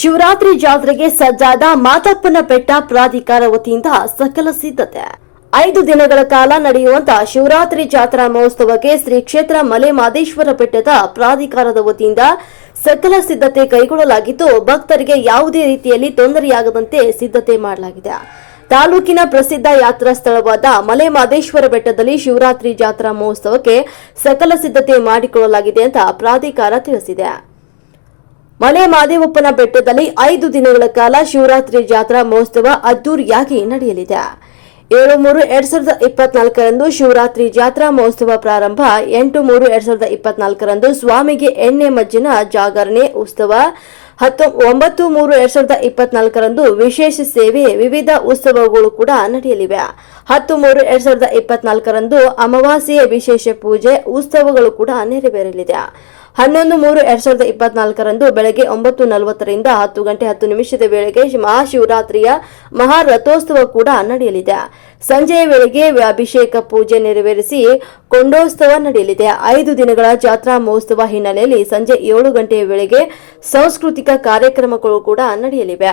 ಶಿವರಾತ್ರಿ ಜಾತ್ರೆಗೆ ಸಜ್ಜಾದ ಮಾತಪ್ಪನ ಬೆಟ್ಟ ಪ್ರಾಧಿಕಾರ ವತಿಯಿಂದ ಸಕಲ ಸಿದ್ಧತೆ. ಐದು ದಿನಗಳ ಕಾಲ ನಡೆಯುವಂತಹ ಶಿವರಾತ್ರಿ ಜಾತ್ರಾ ಮಹೋತ್ಸವಕ್ಕೆ ಶ್ರೀ ಕ್ಷೇತ್ರ ಮಲೆ ಮಾದೇಶ್ವರ ಬೆಟ್ಟದ ಪ್ರಾಧಿಕಾರದ ವತಿಯಿಂದ ಸಕಲ ಸಿದ್ಧತೆ ಕೈಗೊಳ್ಳಲಾಗಿದ್ದು, ಭಕ್ತರಿಗೆ ಯಾವುದೇ ರೀತಿಯಲ್ಲಿ ತೊಂದರೆಯಾಗದಂತೆ ಸಿದ್ಧತೆ ಮಾಡಲಾಗಿದೆ. ತಾಲೂಕಿನ ಪ್ರಸಿದ್ಧ ಯಾತ್ರಾ ಸ್ಥಳವಾದ ಮಲೆ ಮಾದೇಶ್ವರ ಬೆಟ್ಟದಲ್ಲಿ ಶಿವರಾತ್ರಿ ಜಾತ್ರಾ ಮಹೋತ್ಸವಕ್ಕೆ ಸಕಲ ಸಿದ್ಧತೆ ಮಾಡಿಕೊಳ್ಳಲಾಗಿದೆ ಅಂತ ಪ್ರಾಧಿಕಾರ ತಿಳಿಸಿದೆ. ಮಲೆ ಮಾದೇವಪ್ಪನ ಬೆಟ್ಟದಲ್ಲಿ ಐದು ದಿನಗಳ ಕಾಲ ಶಿವರಾತ್ರಿ ಜಾತ್ರಾ ಮಹೋತ್ಸವ ಅದ್ದೂರಿಯಾಗಿ ನಡೆಯಲಿದೆ. ಏಳು ಮೂರು ಎರಡ್ ಸಾವಿರದ ಇಪ್ಪತ್ನಾಲ್ಕರಂದು ಶಿವರಾತ್ರಿ ಜಾತ್ರಾ ಮಹೋತ್ಸವ ಪ್ರಾರಂಭ, ಎಂಟು ಮೂರು ಎರಡ್ ಸಾವಿರದ ಇಪ್ಪತ್ನಾಲ್ಕರಂದು ಸ್ವಾಮಿಗೆ ಎಣ್ಣೆ ಮಜ್ಜಿನ ಜಾಗರಣೆ ಉತ್ಸವ, ಹತ್ತು ಒಂಬತ್ತು ಮೂರು ಎರಡ್ ಸಾವಿರದ ಇಪ್ಪತ್ನಾಲ್ಕರಂದು ವಿಶೇಷ ಸೇವೆ, ವಿವಿಧ ಉತ್ಸವಗಳು ಕೂಡ ನಡೆಯಲಿವೆ. ಹತ್ತು ಮೂರು ಎರಡ್ ಸಾವಿರದ ಇಪ್ಪತ್ನಾಲ್ಕರಂದು ಅಮಾವಾಸ್ಯೆ ವಿಶೇಷ ಪೂಜೆ, ಉತ್ಸವಗಳು ಕೂಡ ನೆರವೇರಲಿದೆ. ಹನ್ನೊಂದು ಮೂರು ಎರಡ್ ಸಾವಿರದ ಇಪ್ಪತ್ನಾಲ್ಕರಂದು ಬೆಳಗ್ಗೆ ಒಂಬತ್ತು ನಲವತ್ತರಿಂದ ಹತ್ತು ಗಂಟೆ ಹತ್ತು ನಿಮಿಷದ ವೇಳೆಗೆ ಮಹಾಶಿವರಾತ್ರಿಯ ಮಹಾರಥೋತ್ಸವ ಕೂಡ ನಡೆಯಲಿದೆ. ಸಂಜೆಯ ವೇಳೆಗೆ ಅಭಿಷೇಕ ಪೂಜೆ ನೆರವೇರಿಸಿ ಕೊಂಡೋತ್ಸವ ನಡೆಯಲಿದೆ. ಐದು ದಿನಗಳ ಜಾತ್ರಾ ಮಹೋತ್ಸವ ಹಿನ್ನೆಲೆಯಲ್ಲಿ ಸಂಜೆ ಏಳು ಗಂಟೆಯ ವೇಳೆಗೆ ಸಾಂಸ್ಕೃತಿಕ ಕಾರ್ಯಕ್ರಮಗಳು ಕೂಡ ನಡೆಯಲಿವೆ.